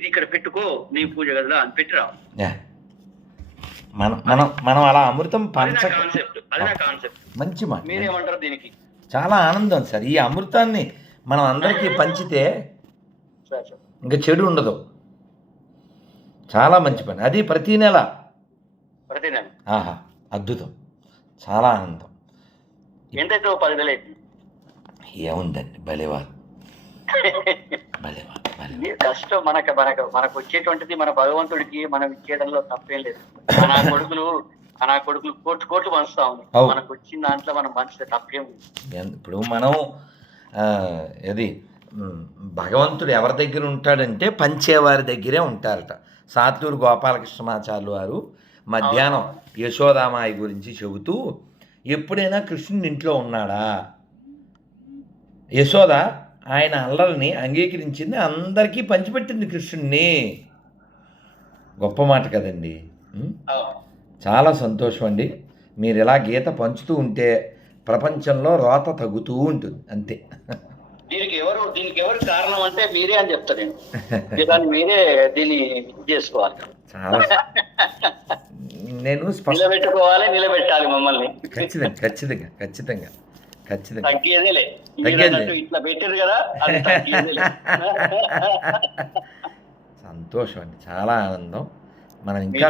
ఇది ఇక్కడ పెట్టుకో నీ పూజ గదిలో అని పెట్టిరా. మనం అలా అమృతం పంచ అది నా కాన్సెప్ట్. మంచి మాట. మీరేమంటారు దీనికి? చాలా ఆనందం సార్. ఈ అమృతాన్ని మనం అందరికీ పంచితే ఇంకా చెడు ఉండదు. చాలా మంచి పని. అది ప్రతి నెల. ఆహా, అద్భుతం. చాలా ఆనందం. ఎంతైతే 10,000 ఏముందండి, భలేవారు. కష్టం మనకు వచ్చేటువంటిది మన భగవంతుడికి మనం ఇచ్చేయడంలో తప్పేం లేదు. మన కొడుకులు కోట్లు పంచుతా ఉంది. మనకు వచ్చిన దాంట్లో మనం పంచితే తప్పేం. ఇప్పుడు మనం అది భగవంతుడు ఎవరి దగ్గర ఉంటాడంటే పంచేవారి దగ్గరే ఉంటారట. సాత్తూరు గోపాలకృష్ణమాచార్యులు వారు మధ్యాహ్నం యశోదామాయి గురించి చెబుతూ, ఎప్పుడైనా కృష్ణుని ఇంట్లో ఉన్నాడా? యశోద ఆయన అల్లరిని అంగీకరించింది, అందరికీ పంచిపెట్టింది కృష్ణుణ్ణి. గొప్ప మాట కదండి. చాలా సంతోషం అండి. మీరు ఇలా గీత పంచుతూ ఉంటే ప్రపంచంలో రోత తగ్గుతూ ఉంటుంది, అంతే. దీనికి ఎవరు కారణం అంటే మీరే అని చెప్తాను. మీరే దీన్ని చేసుకోవాలి. చాలా నేను నిలబెట్టాలి మమ్మల్ని. ఖచ్చితంగా తగ్గేదేలే. ఇట్లా పెట్టారు కదా, సంతోషం అండి. చాలా ఆనందం. మనం ఇంకా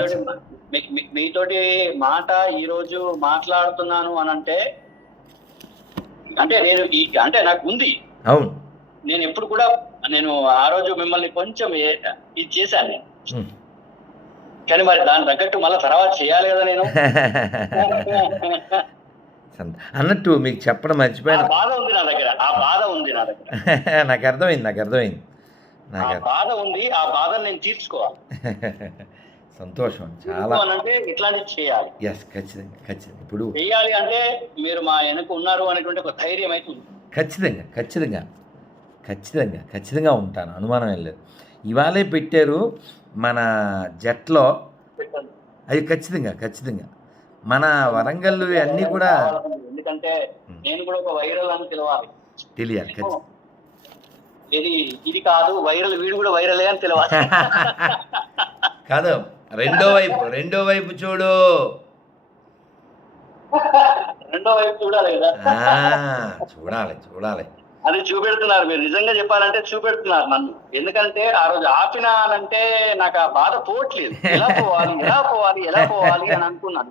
మీతోటి మాట ఈరోజు మాట్లాడుతున్నాను అని అంటే నేను అంటే నాకు ఉంది. అవును, నేను ఎప్పుడు కూడా ఆ రోజు మిమ్మల్ని కొంచెం ఇది చేశాను కానీ మరి దాని తగ్గట్టు మళ్ళీ తర్వాత చేయాలి కదా నేను. అన్నట్టు మీకు చెప్పడం మర్చిపోయాను. బాధ ఉంది నా దగ్గర. నాకు అర్థమైంది. బాధ ఉంది. ఆ బాధను నేను తీర్చుకోవాలి. సంతోషం. చాలా అంటే ఇట్లాంటివి చేయాలి. ఎస్, ఖచ్చితంగా. ఇప్పుడు చేయాలి అంటే మీరు మా వెనక ఉన్నారు అనేటువంటి ఒక ధైర్యం అయితే ఉంది. ఖచ్చితంగా ఉంటాను, అనుమానం ఏం లేదు. ఇవాళే పెట్టారు మన జట్లో, అది ఖచ్చితంగా మన వరంగల్ అన్నీ కూడా. ఎందుకంటే నేను కూడా ఒక వైరల్ అని తెలియాలి. ఇది కాదు వైరల్, వీడు కూడా వైరలే అని తెలియాలి. కాదు, రెండో వైపు చూడు. రెండో వైపు చూడాలి కదా. చూడాలి. అది చూపెడుతున్నారు. మీరు నిజంగా చెప్పాలంటే చూపెడుతున్నారు నన్ను. ఎందుకంటే ఆ రోజు ఆపినానంటే నాకు ఆ బాధ పోవట్లేదు. ఎలా పోవాలి అని అనుకున్నాను.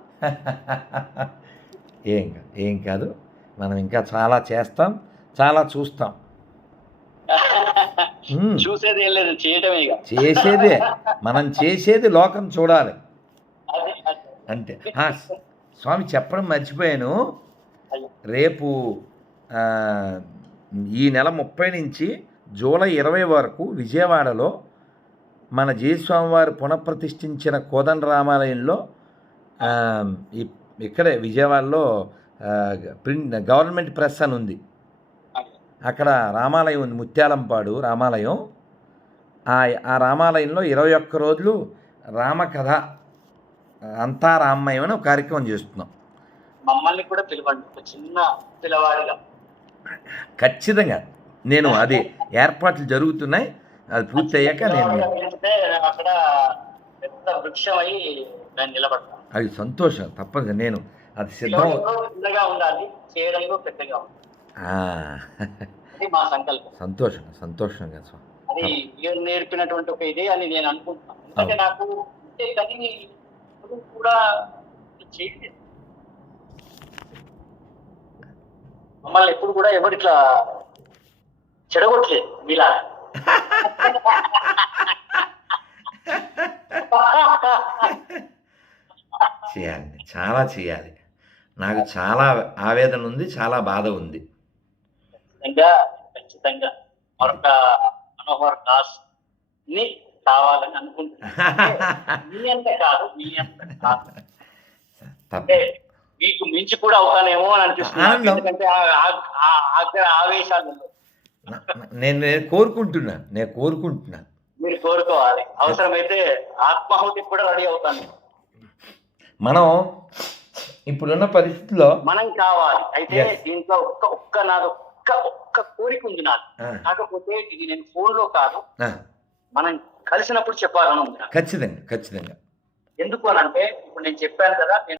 ఏం కాదు. మనం ఇంకా చాలా చేస్తాం, చాలా చూస్తాం. చూసేది ఏం లేదు, చేయటమే. చేసేదే మనం చేసేది లోకం చూడాలి, అంతే. స్వామి చెప్పడం మర్చిపోయాను. రేపు ఈ నెల 30 నుంచి జూలై 20 వరకు విజయవాడలో మన జయస్వామి వారు పునఃప్రతిష్ఠించిన కోదండరామాలయంలో, ఇక్కడే విజయవాడలో గవర్నమెంట్ ప్రెస్ అని ఉంది. అక్కడ రామాలయం ఉంది, ముత్యాలంపాడు రామాలయం. ఆ రామాలయంలో 21 రోజులు రామకథ, అంతా రామమయం అని ఒక కార్యక్రమం చేస్తున్నాం. మమ్మల్ని కూడా పిలవండి, చిన్న పిల్లవాడిగా. ఖచ్చితంగా నేను అది ఏర్పాట్లు జరుగుతున్నాయి. అది పూర్తయ్యాక నేను అక్కడ పెద్ద వృక్షం అయి నిలబడతాను. అది సంతోషం, తప్పదు. నేను అది సిద్ధం ఉండాలి, చేయడంలో పెద్దగా ఉండాలి. మా సంకల్పం. సంతోషంగా స్వామి. అది నేర్పినటువంటి ఒక ఇదే అని నేను అనుకుంటున్నాను. ఎందుకంటే నాకు కూడా చేయలేదు. మమ్మల్ని ఎప్పుడు కూడా ఎవరు ఇట్లా చెడగొట్టలేదు మీలా. చాలా చేయాలి. నాకు చాలా ఆవేదన ఉంది, చాలా బాధ ఉంది. ఖచ్చితంగా మరొక మనోహర్ దాస్ ని కావాలని అనుకుంటున్నాను. మీ అంత కాదు. మీకు మించి కూడా అవుతానేమో అని అనిపిస్తుంది. ఎందుకంటే ఆవేశాలు నేను కోరుకుంటున్నాను. మీరు కోరుకోవాలి. అవసరమైతే ఆత్మాహుతికి కూడా రెడీ అవుతాను. మనం ఇప్పుడున్న పరిస్థితుల్లో మనం కావాలి. అయితే దీంట్లో ఒక్క కోరిక ఉంది నాకు. కాకపోతే ఇది నేను ఫోన్ లో కాదు, మనం కలిసినప్పుడు చెప్పాలని ఉంది నాకు. ఖచ్చితంగా ఖచ్చితంగా ఎందుకు అని అంటే ఇప్పుడు నేను చెప్పాను కదా,